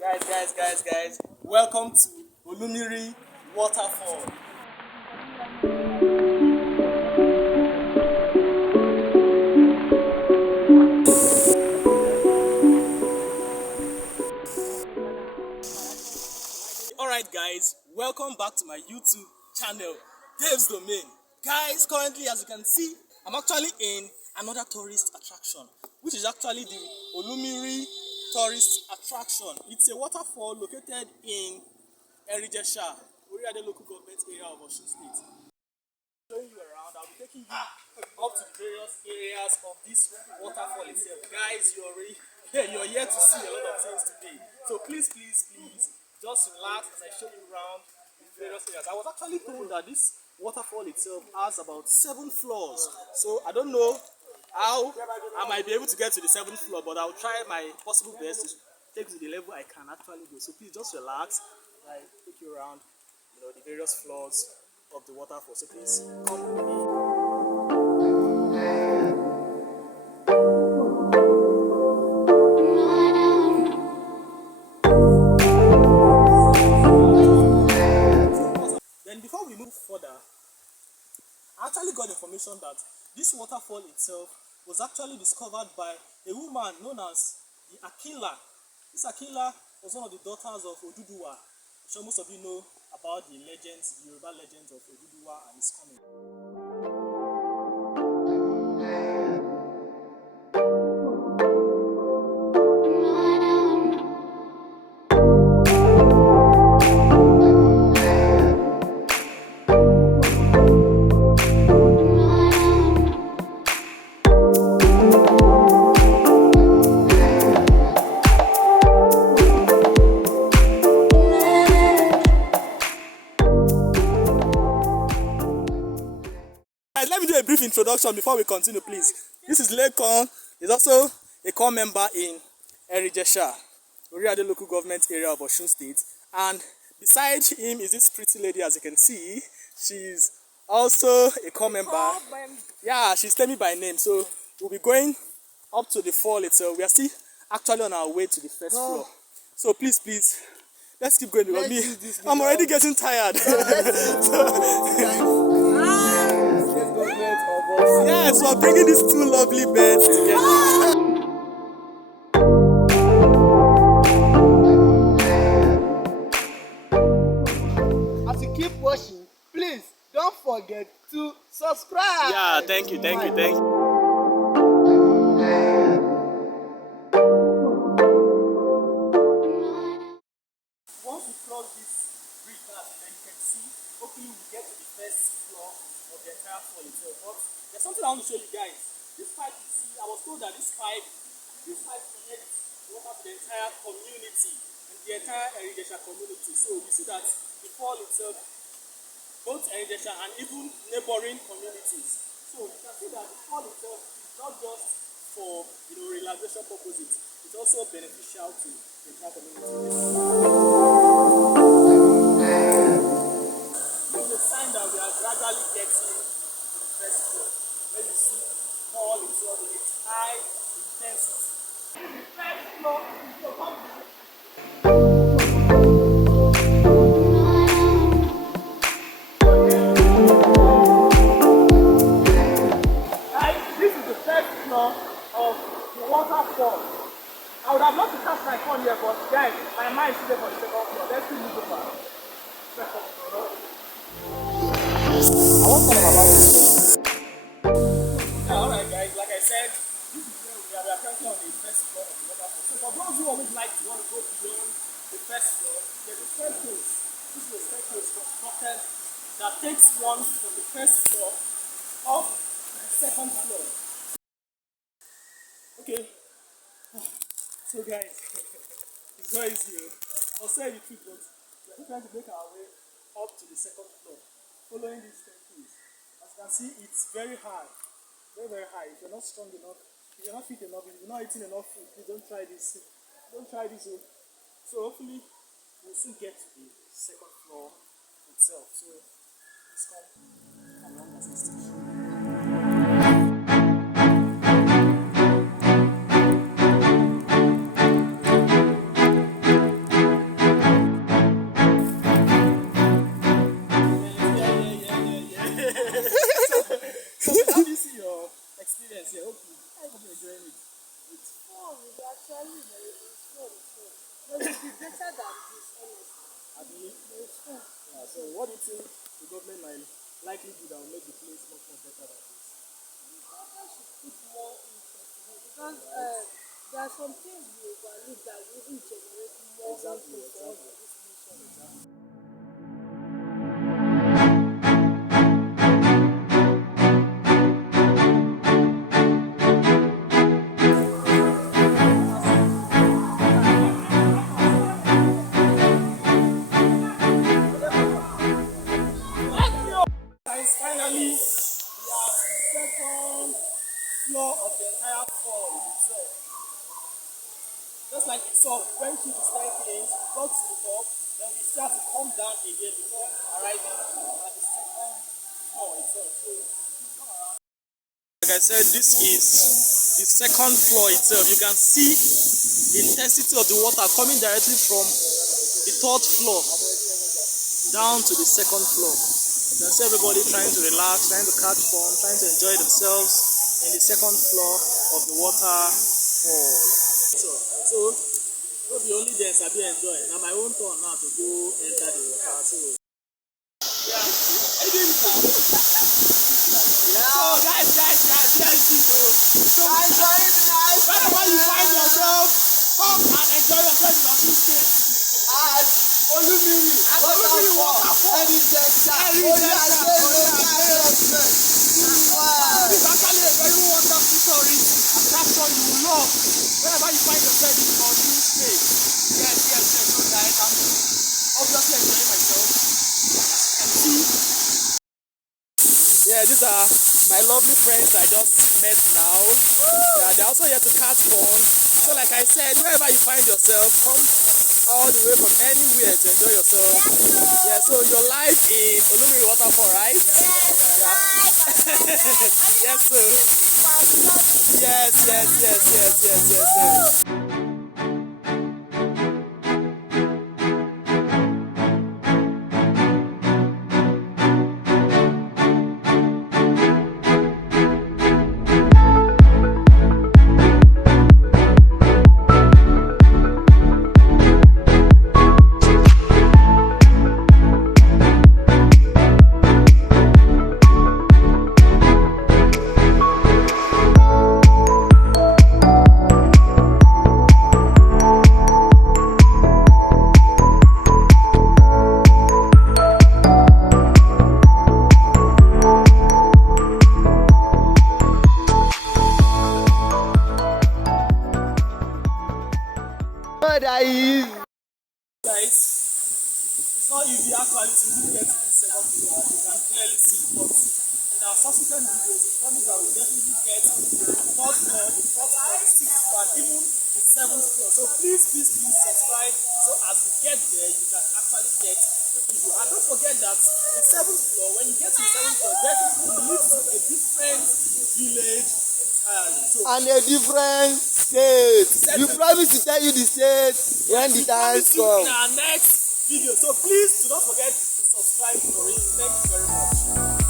Guys, welcome to Olumirin Waterfall. Alright guys, welcome back to my YouTube channel, Dave's Domain. Guys, currently as you can see, I'm actually in another tourist attraction, which is actually the Olumirin tourist attraction. It's a waterfall located in Erin-Ijesha, local government area of Osun State. Showing you around, I'll be taking you up to the various areas of this waterfall itself. Guys, you're here to see a lot of things today. So please, just relax as I show you around the various areas. I was actually told that this waterfall itself has about 7 floors. So I don't know how I might be able to get to the 7th floor, but I'll try my possible best to take to the level I can actually go. So please just relax as I take you around, the various floors of the waterfall. So please come with me. Then before we move further, I actually got information that this waterfall itself was actually discovered by a woman known as the Akila. This Akila was one of the daughters of Oduduwa. I'm sure most of you know about the legends, the Yoruba legends of Oduduwa and his coming. Let me do a brief introduction before we continue, please. This is Lekon. He's also a core member in Erin-Ijesha, local government area of Osun State. And beside him is this pretty lady, as you can see. She's also a core member. Yeah, she's telling me by name. So we'll be going up to the fall itself. We are still actually on our way to the first floor. So please, let's keep going because I'm already getting tired. Yes, we're bringing these 2 lovely beds together. As you keep watching, please don't forget to subscribe. Yeah, thank you. Once we cross this bridge now, then you can see, hopefully we get to the first floor of the entire fall itself. But there's something I want to show you guys. This pipe you see, I was told that this pipe connects water to the entire community and the entire Erin-Ijesha community. So you see that the fall itself, both Erin-Ijesha and even neighboring communities. So you can see that the fall itself is not just for relaxation purposes, it's also beneficial to the entire community. This is a sign that we are gradually getting to the first floor. When you see fall itself in its high intensity. This is the first floor. So come of the waterfall. I would have loved to catch my phone here, but guys, my mind is there for the second floor. Let's see move over. Second floor. I want to talk about this. Alright guys, like I said, this is where we are currently on the first floor of the waterfall. So for those who always like to want to go beyond the first floor, there's a staircase. This is a staircase constructed that takes one from the first floor up to the second floor. Okay, so guys, it's very easy. I'll say the truth, but we're trying to make our way up to the second floor, following this staircase. As you can see, it's very high, very high. If you're not strong enough, if you're not fit enough, if you're not eating enough food, please don't try this. So hopefully, we'll soon get to the second floor itself. So let's come along as a station. It will be better than this, honestly. Yeah, so what do you think the government might likely do that will make the place much more better than this? Government should put more interest in it because there are some things we overlook that will even generate more interest for us in this nation. Guys, finally, we are at the second floor of the entire fall itself. Just like you saw, we went through the staircase, we got to the top, then we still have to come down again before arriving at the second floor itself. So, like I said, this is the second floor itself. You can see the intensity of the water coming directly from the third floor down to the second floor. You can see everybody trying to relax, trying to catch fun, trying to enjoy themselves in the second floor of the waterfall. So not the only dance I be enjoying. Now my own turn now to go enter the water. So yeah, so guys, here it is. So whenever you find yourself, come and enjoy yourself on this day. Olumirin, Waterfall, Erin-Ijesha, It's actually a very wonderful tourist attraction you will love whenever you find yourself on this day. Yes. So guys, I'm obviously enjoying myself. And see, yeah, these are my lovely friends I just met now. Yeah, they're also here to catch fun. So like I said, wherever you find yourself, come all the way from anywhere to enjoy yourself. Yeah, so your life in Olumirin Waterfall, right? Yes, sir. Yes. Guys, it's not easy actually to really get to this second floor, as you can clearly see, but in our subsequent videos, we promise that we'll definitely get to the third floor, the fourth floor, the sixth floor, and even the seventh floor. So please subscribe so as we get there, you can actually get the video. And don't forget that the seventh floor, when you get to the seventh floor, definitely leads to a different village entirely. So, and a different state. You promise to tell you the state when the time comes. In our next video. So please do not forget to subscribe for it. Thank you very much.